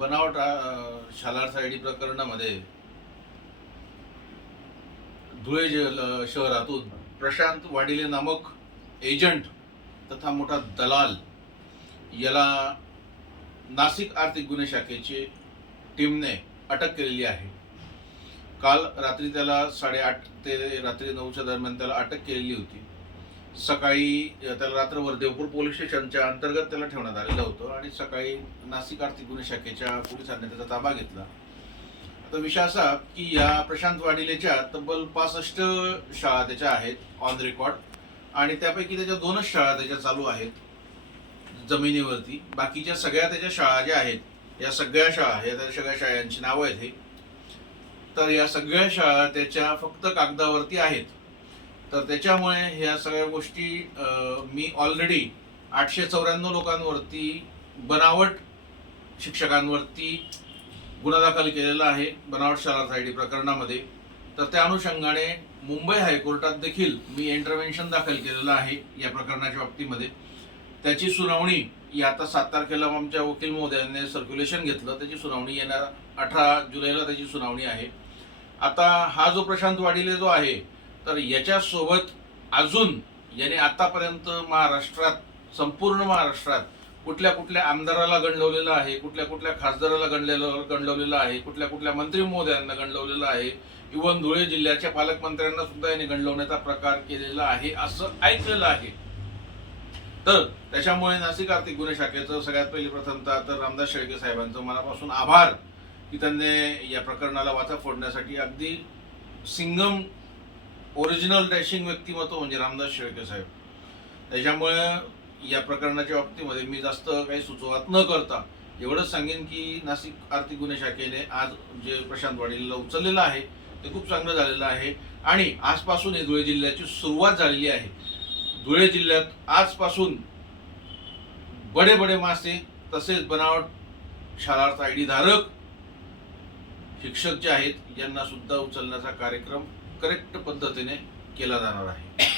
बनावट शालार्थ आयडी प्रकरणामध्ये धुळे शहरातून प्रशांत वाडिले नामक एजंट तथा मोठा दलाल याला नाशिक आर्थिक गुन्हे शाखेची टीमने अटक केलेली आहे। काल रात्री त्याला 8:30 ते रात्री 9च्या दरम्यान त्याला अटक केलेली होती। सकाळी त्याला रात्रभर देवपूर पोलीस स्टेशनच्या अंतर्गत त्याला ठेवण्यात आलेलं होतं आणि सकाळी नाशिक आर्थिक गुन्हे शाखेच्या पोलिसांनी त्याचा ताबा घेतला। आता विषय असा की या प्रशांत वाडिलेच्या तब्बल 65 शाळा त्याच्या आहेत ऑन रेकॉर्ड आणि त्यापैकी त्याच्या 2च शाळा त्याच्या चालू आहेत जमिनीवरती। बाकीच्या सगळ्या त्याच्या शाळा ज्या आहेत या सगळ्या शाळांची नावं आहेत हे। तर या सगळ्या शाळा त्याच्या फक्त कागदावरती आहेत। तर त्याच्यामुळे ह्या सगळ्या गोष्टी मी ऑलरेडी 894 लोकांवरती बनावट शिक्षकांवरती गुन्हा दाखल केलेला आहे बनावट शालार्थ आयडी प्रकरणामध्ये। तर त्या अनुषंगाने मुंबई हायकोर्टात देखील मी इंटरव्हेन्शन दाखल केलेलं आहे या प्रकरणाच्या बाबतीमध्ये। त्याची सुनावणी ही आता 7 तारखेला आमच्या वकील महोदयांनी सर्क्युलेशन घेतलं। त्याची सुनावणी येणार 18 जुलैला त्याची सुनावणी आहे। आता हा जो प्रशांत वाडिले जो आहे तर याच्यासोबत अजून याने आतापर्यंत महाराष्ट्रात संपूर्ण महाराष्ट्रात कुठल्या कुठल्या आमदाराला गंडवलेलं आहे, कुठल्या कुठल्या खासदाराला गंडवलेलं आहे, कुठल्या कुठल्या मंत्री महोदयांना गंडवलेलं आहे, इव्हन धुळे जिल्ह्याच्या पालकमंत्र्यांना सुद्धा याने गंडवण्याचा प्रकार केलेला आहे असं ऐकलेलं आहे। तर त्याच्यामुळे नाशिक आर्थिक गुन्हे शाखेचं सगळ्यात पहिले प्रथमतः तर रामदास शेळके साहेबांचं मनापासून आभार की त्यांनी या प्रकरणाला वाचा फोडण्यासाठी अगदी सिंगम ओरिजिनल डॅशिंग व्यक्तिमत्व म्हणजे रामदास शेळके साहेब। त्याच्यामुळे या प्रकरणाच्या बाबतीमध्ये मी जास्त काही सुचवत न करता एवढंच सांगेन की नाशिक आर्थिक गुन्हे शाखेने आज जे प्रशांत वाडिलेला उचललेलं आहे ते खूप चांगलं झालेलं आहे आणि आजपासून हे धुळे जिल्ह्याची सुरुवात झालेली आहे। धुळे जिल्ह्यात आजपासून बडे बडे मासे तसेच बनावट शालार्थ आयडी धारक शिक्षक जे आहेत यांना सुद्धा उचलण्याचा कार्यक्रम करेक्ट पद्धतीने केला जाणार आहे।